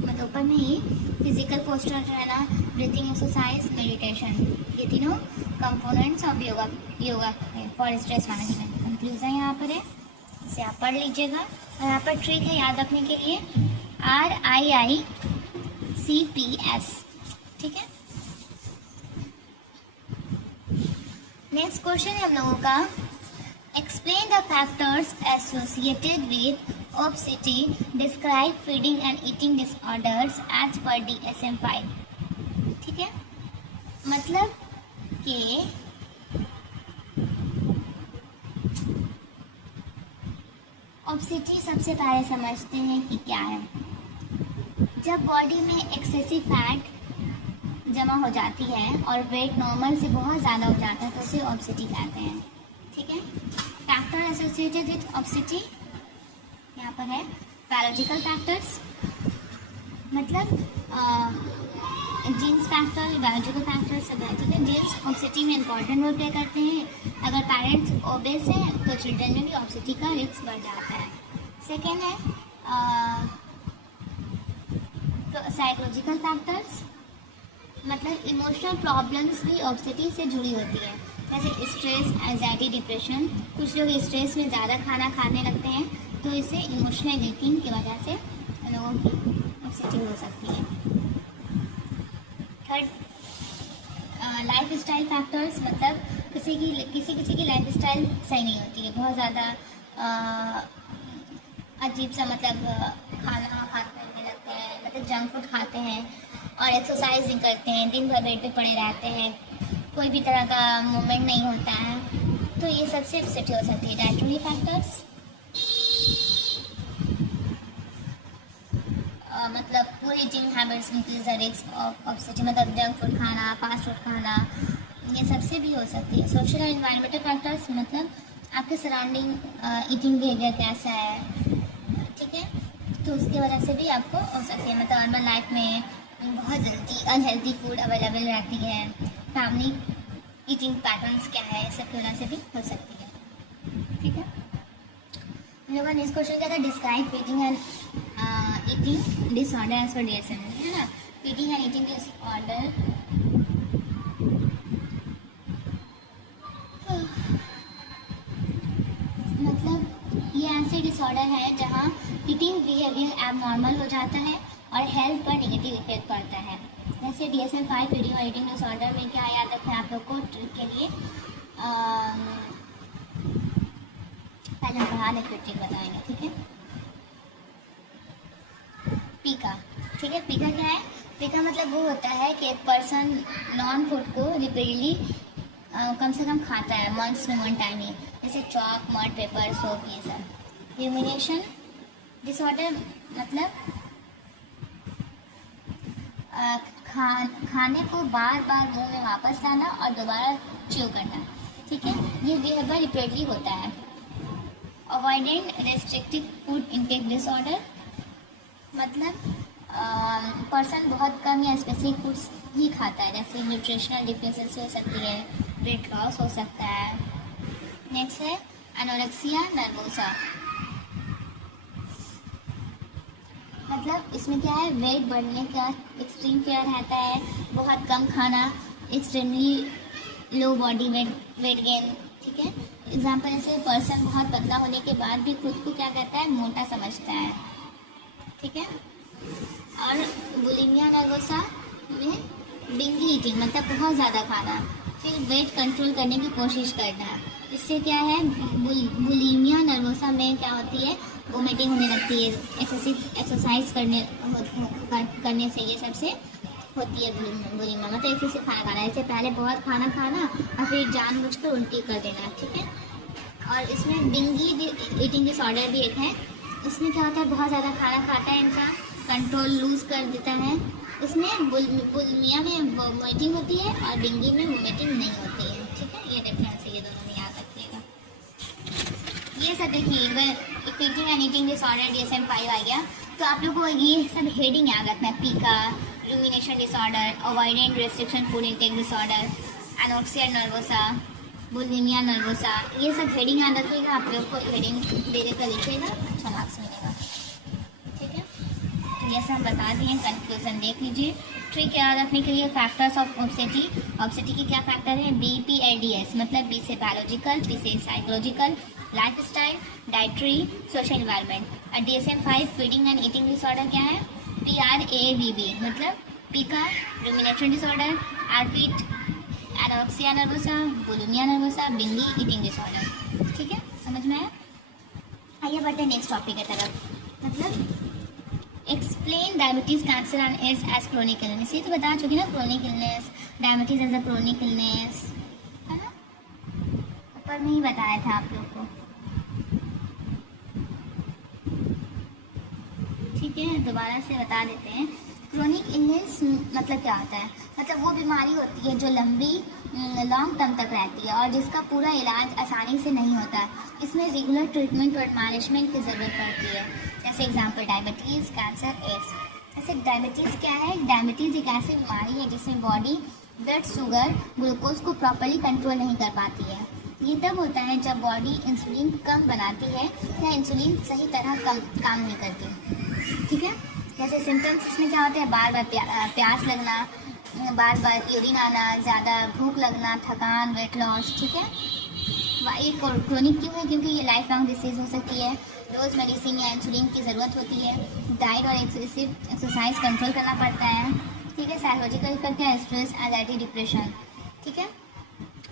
मतलब ऊपर में ही फिजिकल पोस्चर रहना, ब्रीथिंग एक्सरसाइज, मेडिटेशन, ये तीनों components of yoga for stress management. Conclusion यहाँ पर है, इसे आप पढ़ लीजिएगा और यहाँ पर ट्रिक है याद रखने के लिए, RIICPS। ठीक है, नेक्स्ट क्वेश्चन है हम लोगों का, explain the factors associated with obesity, describe feeding and eating disorders as per DSM-5। ठीक है, मतलब कि ऑब्सिटी सबसे पहले समझते हैं कि क्या है। जब बॉडी में एक्सेसिव फैट जमा हो जाती है और वेट नॉर्मल से बहुत ज़्यादा हो जाता है तो उसे ऑब्सिटी कहते हैं। ठीक है, फैक्टर एसोसिएटेड विथ ऑब्सिटी यहाँ पर है बायोलॉजिकल फैक्टर्स, मतलब जीन्स फैक्टर, बायोलॉजिकल फैक्टर सब है। ठीक है, जीन्स ऑब्सिटी में इंपॉर्टेंट रोल प्ले करते हैं। अगर पेरेंट्स ओबेस हैं तो चिल्ड्रन में भी ऑब्सिटी का रिस्क बढ़ जाता है। सेकेंड है साइकोलॉजिकल फैक्टर्स, मतलब इमोशनल प्रॉब्लम्स भी ऑब्सिटी से जुड़ी होती है, जैसे स्ट्रेस, एंजाइटी, डिप्रेशन। कुछ लोग स्ट्रेस में ज़्यादा खाना खाने लगते हैं तो इससे इमोशनल ईटिंग की वजह से लोगों की ऑब्सिटी हो सकती है। थर्ड, लाइफ स्टाइल फैक्टर्स, मतलब किसी की लाइफ स्टाइल सही नहीं होती है, बहुत ज़्यादा अजीब सा, मतलब खाना खाने लगते हैं, मतलब जंक फूड खाते हैं और एक्सरसाइज नहीं करते हैं, दिन भर बेड पे पड़े रहते हैं, कोई भी तरह का मूवमेंट नहीं होता है, तो ये सबसे ऑब्सिटी हो सकती है। डाइटरी फैक्टर्स, मतलब poor eating habits increase the risk of obesity, मतलब जंक फूड खाना, फास्ट फूड खाना, ये सबसे भी हो सकती है। सोशल और एनवायरमेंटल फैक्टर्स, मतलब आपके सराउंडिंग ईटिंग बिहेवियर कैसा है, ठीक है, तो उसकी वजह से भी आपको हो सकती है। मतलब अर्बन लाइफ में बहुत जल्दी अनहेल्दी फूड अवेलेबल रहती है, फैमिली ईटिंग पैटर्न्स क्या है, सब की वजह से भी हो सकती है। ठीक है, हम लोगों ने इस क्वेश्चन किया था describe feeding and eating disorder as per DSM, है ना। फीडिंग एंड ईटिंग डिसऑर्डर, मतलब ये ऐसे डिसऑर्डर है जहाँ ईटिंग बिहेवियर एबनॉर्मल हो जाता है और हेल्थ पर नेगेटिव इफेक्ट पड़ता है। जैसे DSM-5 फीडिंग और ईटिंग डिसऑर्डर में क्या याद रखना है आप लोग को ट्रिक के लिए, पहले हम पढ़ा लें फिर ट्रिक बताएंगे। ठीक है, पीका। ठीक है, पीका क्या है? पीका मतलब वो होता है कि एक पर्सन नॉन फूड को रिपीटली कम से कम खाता है, मंथ्स में 1 टाइम ही, जैसे चॉक, मड, पेपर, सोप, ये सब। र्यूमिनेशन डिसऑर्डर मतलब खाने को बार बार मुंह में वापस लाना और दोबारा च्यू करना। ठीक है, ये बिहेवियर रिपीटली होता है। Avoidant restrictive food intake disorder, मतलब पर्सन बहुत कम या स्पेसिफिक फूड्स ही खाता है, जैसे न्यूट्रिशनल डिफिशिएंसी हो सकती है, वेट लॉस हो सकता है। नेक्स्ट है एनोरेक्सिया नर्वोसा, मतलब इसमें क्या है, वेट बढ़ने का एक्सट्रीम फेयर रहता है, बहुत कम खाना, extremely low body weight gain. ठीक है, एग्जाम्पल जैसे पर्सन बहुत पतला होने के बाद भी खुद को क्या कहता है, मोटा समझता है। ठीक है, और बुलिमिया नर्वोसा में बिंगी ईटिंग, मतलब बहुत ज़्यादा खाना, फिर वेट कंट्रोल करने की कोशिश करना। इससे क्या है, बुलिमिया नर्वोसा में क्या होती है, वोमिटिंग होने लगती है, एक्सरसाइज करने से ये सबसे होती है बुलिमिया, मतलब एक्सेसिव खाना खाना, जैसे पहले बहुत खाना खाना और फिर जानबूझकर उल्टी कर देना। ठीक है, और इसमें बिंगी ईटिंग डिसऑर्डर भी एक है, इसमें क्या होता है, बहुत ज़्यादा खाना खाता है इंसान, कंट्रोल लूज कर देता है। इसमें बुलिमिया में वोमिटिंग होती है और बिंगी में वोमिटिंग नहीं होती है। ठीक है, ये डिफरेंस है, ये दोनों में याद रखिएगा। ये सब देखिए, feeding and eating disorder DSM-5 आ गया, तो आप लोगों को ये सब हेडिंग याद रखना है। पीका, rumination disorder, avoidant restriction food intake disorder, anorexia nervosa, bulimia nervosa, ये सब हेडिंग याद रखिएगा। आप लोग को हेडिंग दे देकर लिखिएगा, अच्छा मार्क्स मिलेगा। ठीक है, तो जैसे हम बता दिए, कंक्लूजन देख लीजिए। ट्रिक याद रखने के लिए फैक्टर्स ऑफ ऑब्सिटी, ऑब्सिटी के क्या फैक्टर हैं, BPLDS, मतलब B से बायोलॉजिकल, P से psychological, life style, dietary, social environment. और DSM-5 feeding and eating disorder क्या है, PRAVB, मतलब pica, rumination disorder, ARFID, anorexia nervosa, bulimia nervosa, binge eating disorder. ठीक है, समझ में आया? आइए बढ़ते हैं नेक्स्ट टॉपिक की तरफ, मतलब explain diabetes, cancer and AIDS as chronic illness. ये तो बता चुकी ना, chronic illness, diabetes as a chronic illness, है ना, ऊपर में ही बताया था आप लोग को। ठीक है, दोबारा से बता देते हैं। क्रोनिक इलनेस मतलब क्या होता है? मतलब वो बीमारी होती है जो लंबी लॉन्ग टर्म तक रहती है और जिसका पूरा इलाज आसानी से नहीं होता। इसमें रेगुलर ट्रीटमेंट और मैनेजमेंट की ज़रूरत पड़ती है। जैसे एग्जांपल डायबिटीज़, कैंसर, एड्स। जैसे डायबिटीज़ क्या है? डायबिटीज़ एक ऐसी बीमारी है जिसमें बॉडी ब्लड शुगर ग्लूकोज को प्रॉपर्ली कंट्रोल नहीं कर पाती है। ये तब होता है जब बॉडी इंसुलिन कम बनाती है या इंसुलिन सही तरह काम नहीं करती। ठीक है, जैसे सिम्टम्स इसमें क्या होते हैं? बार बार प्यास लगना, बार बार यूरिन आना, ज़्यादा भूख लगना, थकान, वेट लॉस। ठीक है, ये क्रोनिक क्यों है? क्योंकि ये लाइफ लॉन्ग डिसीज़ हो सकती है। रोज़ मेडिसिन या इंसुलिन की ज़रूरत होती है। डाइट और एक्सरसाइज कंट्रोल करना पड़ता है। ठीक है, साइकोलॉजिकल इफेक्ट है, स्ट्रेस, एंजाइटी, डिप्रेशन। ठीक है,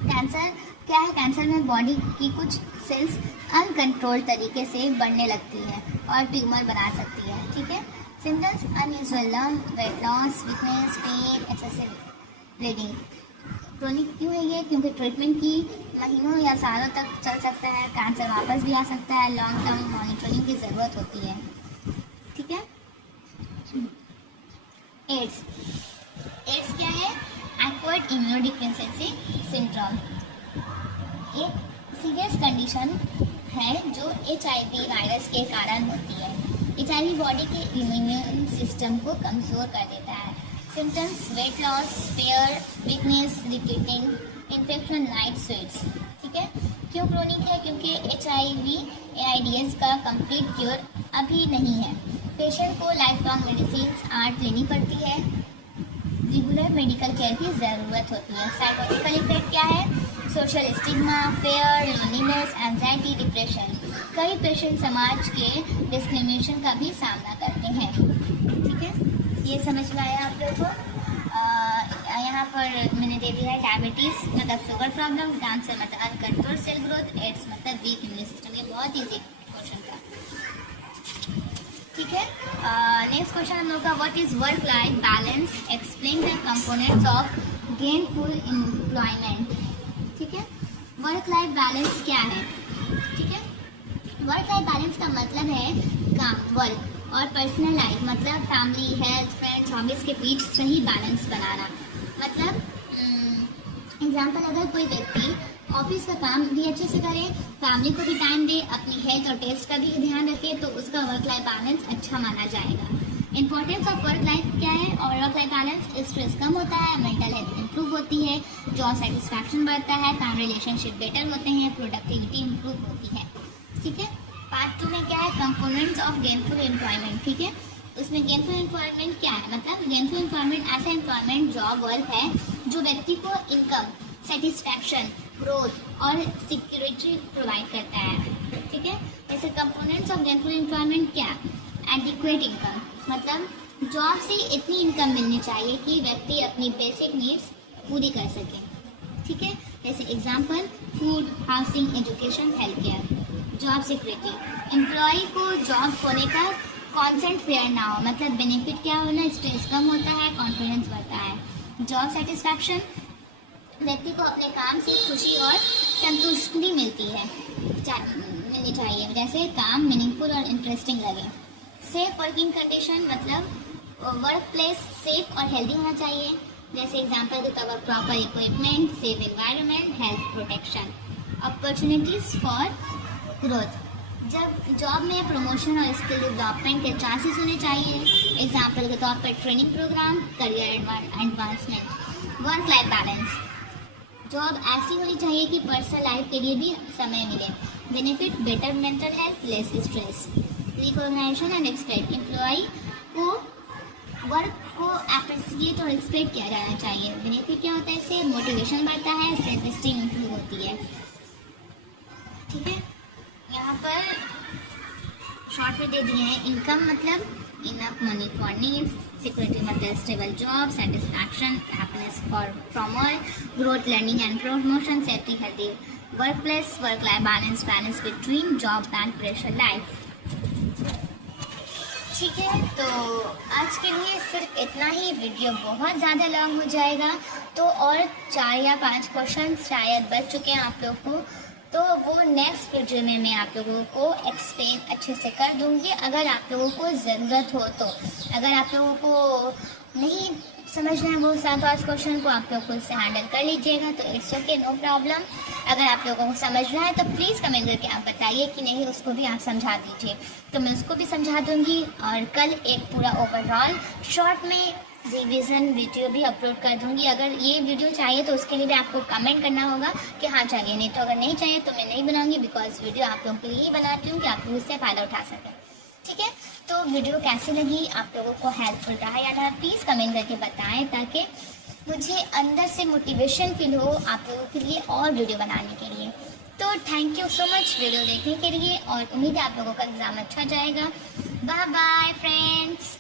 कैंसर क्या है? कैंसर में बॉडी की कुछ सेल्स अनकंट्रोल तरीके से बढ़ने लगती है और ट्यूमर बना सकती है। ठीक है, symptoms unusual lump, weight loss, weakness, pain, excessive bleeding. Chronic क्यों है ये? क्योंकि ट्रीटमेंट की महीनों या सालों तक चल सकता है। कैंसर वापस भी आ सकता है। लॉन्ग टर्म मॉनिटरिंग की ज़रूरत होती है। ठीक है, एड्स क्या है? Acquired immunodeficiency syndrome. एक सीरियस कंडीशन है जो HIV वायरस के कारण होती है। HIV बॉडी के इम्यून सिस्टम को कमज़ोर कर देता है। Symptoms weight loss, fair, weakness, repeating infection, night sweats. ठीक है, क्यों क्रोनिक है? क्योंकि HIV AIDS का कंप्लीट क्योर अभी नहीं है। पेशेंट को लाइफ लॉन्ग मेडिसिन लेनी पड़ती है। रेगुलर मेडिकल केयर की ज़रूरत होती है। साइकोलॉजिकल इफेक्ट क्या है? Social stigma, fair, loneliness, anxiety, depression. कई पेशेंट समाज के डिस्क्रिमिनेशन का भी सामना करते हैं। ठीक है, ये समझ में आया आप लोगों को? यहाँ पर मैंने दे दिया है डायबिटीज़ मतलब शुगर प्रॉब्लम, कैंसर मतलब अनकंट्रोल सेल ग्रोथ, एड्स मतलब वीक इम्यून सिस्टम। ये बहुत ईजी क्वेश्चन था। ठीक है, नेक्स्ट क्वेश्चन हम लोग का, what is work life balance? Explain the components of gainful employment. ठीक है, वर्क लाइफ बैलेंस क्या है? ठीक है, वर्क लाइफ बैलेंस का मतलब है काम, वर्क और पर्सनल लाइफ मतलब फैमिली, हेल्थ, फ्रेंड्स, हॉबीज़ के बीच सही बैलेंस बनाना। मतलब एग्जांपल, अगर कोई व्यक्ति ऑफिस का काम भी अच्छे से करे, फैमिली को भी टाइम दे, अपनी हेल्थ और टेस्ट का भी ध्यान रखे, तो उसका वर्क लाइफ बैलेंस अच्छा माना जाएगा। इंपॉर्टेंस ऑफ वर्क लाइफ क्या है? और वर्क लाइफ बैलेंस, स्ट्रेस कम होता है, मेंटल हेल्थ इंप्रूव होती है, जॉब सेटिस्फैक्शन बढ़ता है, फैमिली रिलेशनशिप बेटर होते हैं, प्रोडक्टिविटी इंप्रूव होती है। ठीक है, पार्ट 2 में क्या है? Components of gainful employment. ठीक है, उसमें गेनफुल एम्प्लॉयमेंट क्या है? मतलब गेनफुल एम्प्लॉयमेंट ऐसा एम्प्लॉयमेंट जॉब वर्क है जो व्यक्ति को इनकम, सेटिस्फैक्शन, ग्रोथ और सिक्योरिटी प्रोवाइड करता है। ठीक है, जैसे कंपोनेंट्स ऑफ गेनफुल एम्प्लॉयमेंट क्या? एडिक्वेट इनकम मतलब जॉब से इतनी इनकम मिलनी चाहिए कि व्यक्ति अपनी बेसिक नीड्स पूरी कर सके। ठीक है, जैसे example food, housing, education, health care. Job security, employee को जॉब खोने का कॉन्सेंट फेयर ना हो मतलब बेनिफिट क्या होना? स्ट्रेस कम होता है, कॉन्फिडेंस बढ़ता है। जॉब सेटिस्फैक्शन, व्यक्ति को अपने काम से खुशी और संतुष्टि मिलनी चाहिए, जैसे काम मीनिंगफुल और इंटरेस्टिंग लगे। सेफ वर्किंग कंडीशन मतलब वर्क प्लेस सेफ और हेल्दी होना चाहिए, जैसे एग्जांपल के तौर पर proper equipment, safe environment, health protection. Opportunities for growth, जब जॉब में प्रमोशन और स्किल डेवलपमेंट के चांसेस होने चाहिए, एग्जांपल के तौर पर training programme, career advancement. Work life balance, job ऐसी होनी चाहिए कि पर्सनल लाइफ के लिए भी समय मिले, benefit better mental health, less stress. Recognition and respect, employee को वर्क को अप्रिशिएट और एक्सपेक्ट किया जाना चाहिए। बेनिफिट क्या होता है? इससे मोटिवेशन बढ़ता है, सेल्फ एस्टीम इंप्रूव होती है। ठीक है, यहाँ पर शॉर्ट में दे दिए हैं। इनकम मतलब enough money for needs, security मतलब stable job, satisfaction, happiness from work, growth, learning and promotion, safety, healthy work place, work life balance between job and pressure life. ठीक है, तो आज के लिए सिर्फ इतना ही। वीडियो बहुत ज़्यादा लॉन्ग हो जाएगा, तो और 4 या 5 क्वेश्चन शायद बच चुके हैं आप लोग को, तो वो नेक्स्ट वीडियो में मैं आप लोगों को एक्सप्लेन अच्छे से कर दूंगी। अगर आप लोगों को ज़रूरत हो तो, अगर आप लोगों को नहीं समझना है वो 7 क्वेश्चन को, आप लोग खुद से हैंडल कर लीजिएगा, तो इट्स ओके, नो प्रॉब्लम। अगर आप लोगों को समझना है तो प्लीज़ कमेंट करके आप बताइए कि नहीं, उसको भी आप समझा दीजिए, तो मैं उसको भी समझा दूंगी। और कल एक पूरा ओवरऑल शॉर्ट में रिवीजन वीडियो भी अपलोड कर दूंगी। अगर ये वीडियो चाहिए तो उसके लिए भी आपको कमेंट करना होगा कि हाँ चाहिए, नहीं तो अगर नहीं चाहिए तो मैं नहीं बनाऊंगी, बिकॉज वीडियो आप लोगों के लिए ही बनाती हूँ कि आप लोग इससे फ़ायदा उठा सकें। ठीक है, तो वीडियो कैसी लगी, आप लोगों को हेल्पफुल रहा या ना, प्लीज़ कमेंट करके बताएं, ताकि मुझे अंदर से मोटिवेशन फील हो आप लोगों के लिए और वीडियो बनाने के लिए। तो thank you so much video देखने के लिए, और उम्मीद है आप लोगों का एग्ज़ाम अच्छा जाएगा। Bye bye friends.